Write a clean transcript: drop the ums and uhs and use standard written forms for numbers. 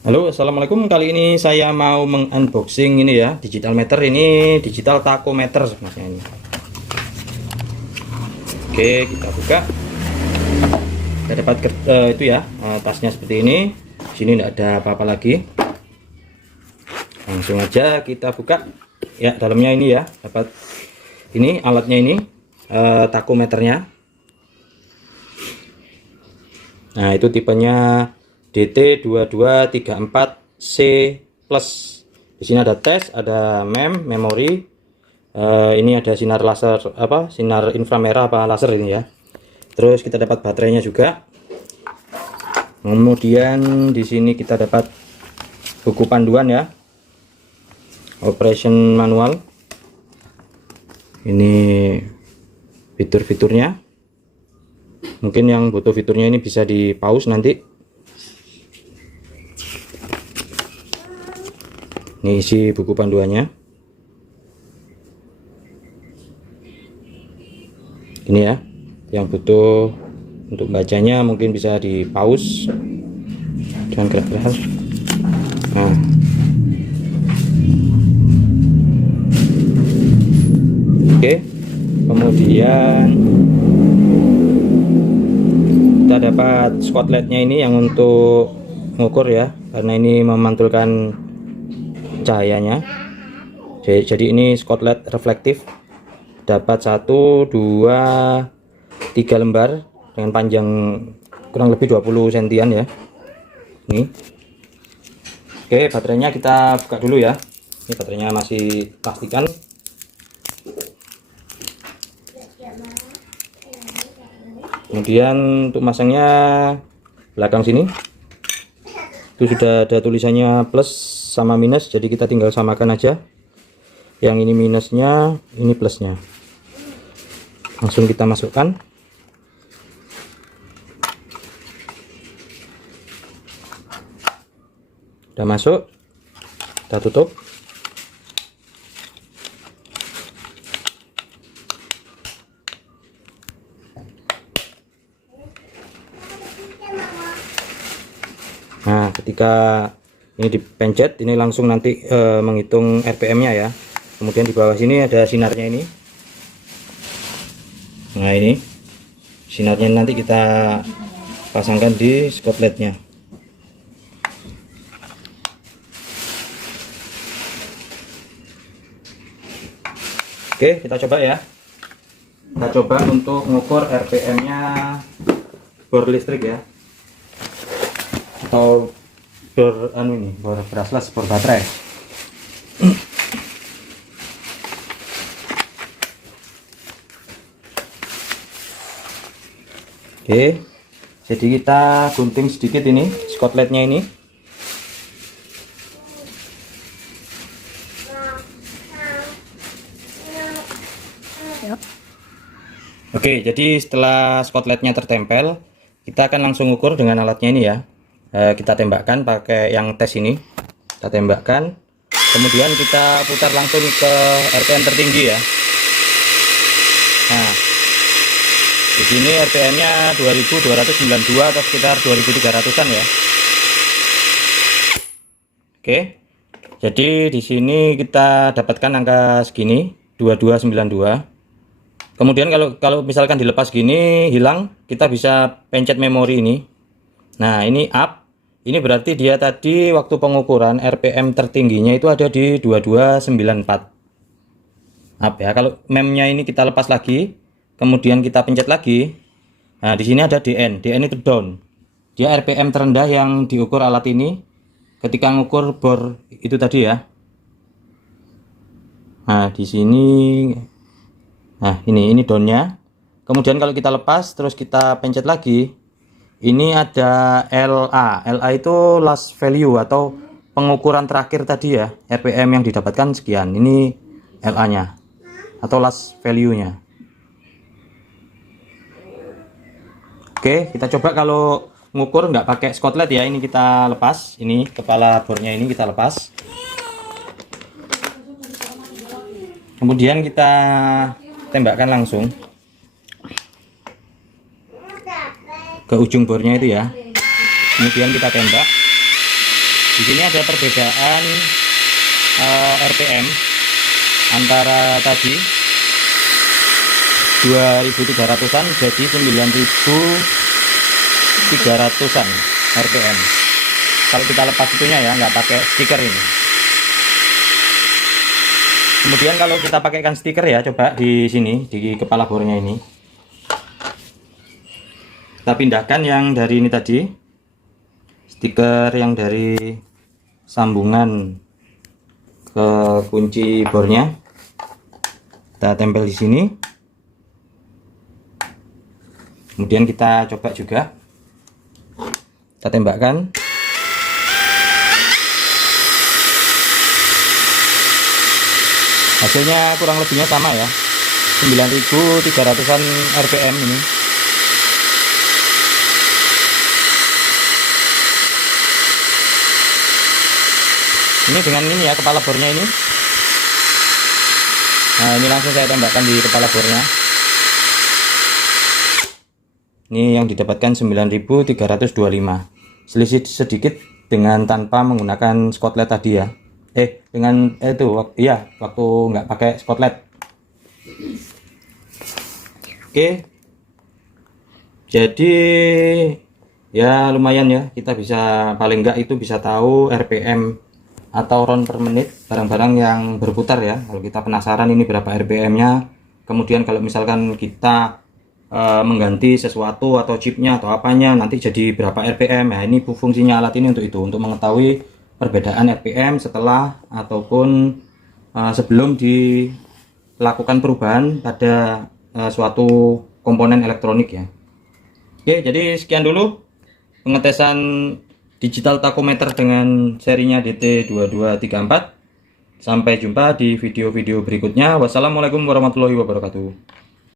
Halo, assalamualaikum. Kali ini saya mau mengunboxing ini ya, digital meter. Ini digital tachometer sebenarnya ini. Oke, kita buka. Kita dapat itu ya, tasnya seperti ini. Di sini tidak ada apa-apa lagi. Langsung aja kita buka. Ya, dalamnya ini ya, dapat ini alatnya ini, tachometernya. Nah, itu tipenya DT2234C plus. Di sini ada tes, ada memori. Ini ada sinar laser sinar inframerah laser ini ya. Terus kita dapat baterainya juga. Kemudian di sini kita dapat buku panduan ya. Operation manual. Ini fitur-fiturnya. Mungkin yang butuh fiturnya ini bisa di pause nanti. Ini isi buku panduannya. Ini ya, yang butuh untuk bacanya mungkin bisa di pause. Jangan gerak-gerak. Nah. Oke. Kemudian kita dapat spotlightnya ini yang untuk mengukur ya, karena ini memantulkan cahayanya. Jadi ini spotlight reflektif, dapat 1, 2, 3 lembar dengan panjang kurang lebih 20 sentian ya. Ini oke, baterainya kita buka dulu ya. Ini baterainya masih plastikan. Kemudian untuk masangnya belakang sini itu sudah ada tulisannya plus sama minus, jadi kita tinggal samakan aja. Yang ini minusnya, ini plusnya. Langsung kita masukkan. Udah masuk, kita tutup. Nah, ketika ini dipencet, ini langsung nanti menghitung RPM-nya ya. Kemudian di bawah sini ada sinarnya ini. Nah, ini sinarnya nanti kita pasangkan di spotlightnya. Oke, kita coba ya. Kita coba untuk mengukur RPM-nya bor listrik ya. Atau bor ini, bor brushless, bor baterai. Oke, jadi kita gunting sedikit ini spotlightnya ini. Oke, jadi setelah spotlightnya tertempel, kita akan langsung ukur dengan alatnya ini ya. Kita tembakkan pakai yang tes ini, kita tembakkan, kemudian kita putar langsung ke RPM tertinggi ya. Nah, di sini RPM-nya 2292 atau sekitar 2300-an ya. Oke, jadi di sini kita dapatkan angka segini 2292. Kemudian kalau misalkan dilepas gini hilang, kita bisa pencet memori ini. Nah, ini up. Ini berarti dia tadi waktu pengukuran RPM tertingginya itu ada di 2294. Up ya. Kalau memnya ini kita lepas lagi, kemudian kita pencet lagi. Nah, di sini ada DN. DN itu down. Dia RPM terendah yang diukur alat ini ketika mengukur bor itu tadi ya. Nah, di sini ini downnya. Kemudian kalau kita lepas terus kita pencet lagi, ini ada LA. LA itu last value atau pengukuran terakhir tadi ya, RPM yang didapatkan sekian. Ini LA nya atau last value nya. Oke, kita coba kalau ngukur nggak pakai spotlight ya. Ini kita lepas, ini kepala bornya ini kita lepas. Kemudian kita tembakkan langsung ke ujung bornya itu ya. Kemudian kita tembak. Di sini ada perbedaan RPM antara tadi 2300-an jadi 9300-an RPM. Kalau kita lepas itunya ya, nggak pakai stiker ini. Kemudian kalau kita pakaikan stiker ya, coba di sini di kepala bornya ini. Kita pindahkan yang dari ini tadi, stiker yang dari sambungan ke kunci bornya. Kita tempel di sini. Kemudian kita coba juga. Kita tembakkan. Hasilnya kurang lebihnya sama ya, 9300-an RPM ini. Ini dengan ini ya, kepala bornya ini. Nah, ini langsung saya tembakkan di kepala bornya. Ini yang didapatkan 9325. Selisih sedikit dengan tanpa menggunakan skotlet tadi ya. Dengan itu iya, waktu nggak pakai spotlight. Oke, jadi ya lumayan ya, kita bisa paling nggak itu bisa tahu RPM atau round per menit barang-barang yang berputar ya. Kalau kita penasaran ini berapa RPM-nya, kemudian kalau misalkan kita mengganti sesuatu atau chipnya atau apanya, nanti jadi berapa RPM ya. Ini fungsinya alat ini untuk itu, untuk mengetahui perbedaan RPM setelah ataupun sebelum dilakukan perubahan pada suatu komponen elektronik ya. Oke, jadi sekian dulu pengetesan digital tachometer dengan serinya DT2234. Sampai jumpa di video-video berikutnya. Wassalamualaikum warahmatullahi wabarakatuh.